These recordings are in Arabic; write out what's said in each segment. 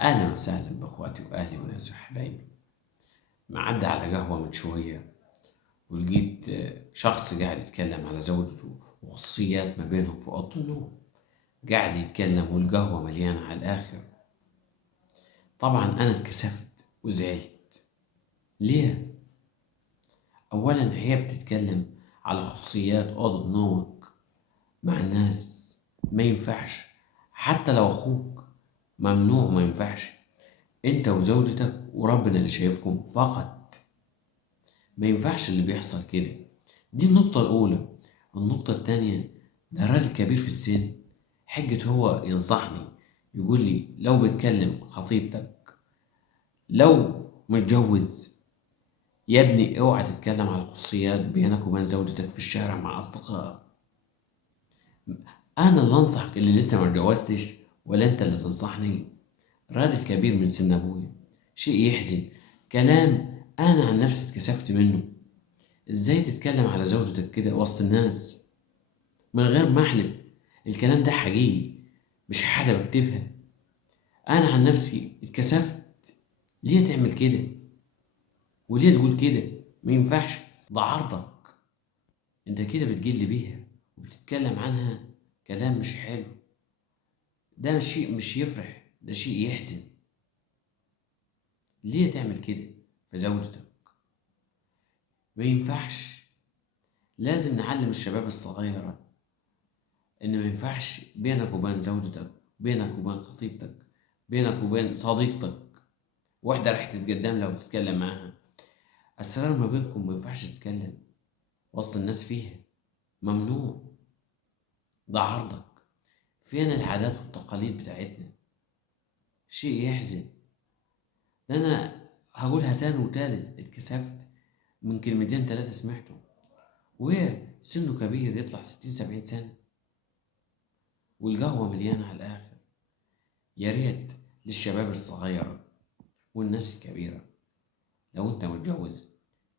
أهلا وسهلا بإخواتي وأهلي وناسي وحبايبي. معدي على قهوة من شوية ولقيت شخص قاعد يتكلم على زوجته وخصوصيات ما بينهم في أوضة النوم. قاعد يتكلم والقهوة مليانة على الآخر. طبعا أنا اتكسفت وزعلت. ليه؟ أولا هي بتتكلم على خصوصيات أوضة نومك مع الناس، ما ينفعش. حتى لو أخوك ممنوع، ما ينفعش. انت وزوجتك وربنا اللي شايفكم فقط. ما ينفعش اللي بيحصل كده. دي النقطة الأولى. النقطة التانية، ده راجل كبير في السن، حجة هو ينصحني، يقول لي لو بتكلم خطيبتك، لو متجوز، يا ابني اوعى تتكلم على الخصوصيات بينك وبين زوجتك في الشارع مع أصدقائك. أنا اللي أنصحك اللي لسه ما اتجوزتش، ولا أنت اللي تنصحني؟ راجل كبير من سن أبويا. شيء يحزن. كلام أنا عن نفسي اتكسفت منه. ازاي تتكلم على زوجتك كده وسط الناس من غير ما احلف؟ الكلام ده حقيقي، مش حاجة بكتبها. انا عن نفسي اتكسفت. ليه تعمل كده؟ وليه تقول كده؟ ما ينفعش. ده عرضك، انت كده بتجل بيها وبتتكلم عنها كلام مش حلو. ده شيء مش يفرح، ده شيء يحزن. ليه تعمل كده في زوجتك؟ ما ينفعش. لازم نعلم الشباب الصغيرة ان ما ينفعش بينك وبين زوجتك، بينك وبين خطيبتك، بينك وبين صديقتك، واحدة راح تتقدم لها وتتكلم معاها، أسرار ما بينكم ما ينفعش تتكلم وسط الناس فيها. ممنوع. ده عرضك. فين العادات والتقاليد بتاعتنا؟ شيء يحزن. ده أنا هقولها تاني وتالت، اتكسفت من كلمتين تلاتة سمعته. وهي سنه كبير، يطلع 60 70 سنة، والقهوة مليانة على الآخر. يا ريت للشباب الصغيرة والناس الكبيرة، لو انت متجوز،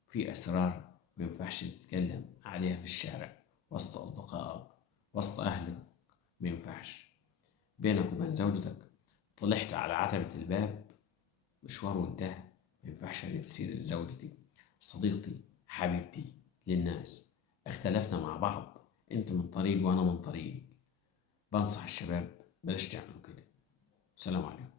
في اسرار ما ينفعش تتكلم عليها في الشارع وسط اصدقائك، وسط اهلك. ما ينفعش. بينك وبين زوجتك، طلعت على عتبة الباب، مشوار وانتهى. ما ينفعش اجيب سيرة زوجتي، صديقتي، حبيبتي للناس. اختلفنا مع بعض، انت من طريق وانا من طريق. بنصح الشباب بلاش تعملوا كده. السلام عليكم.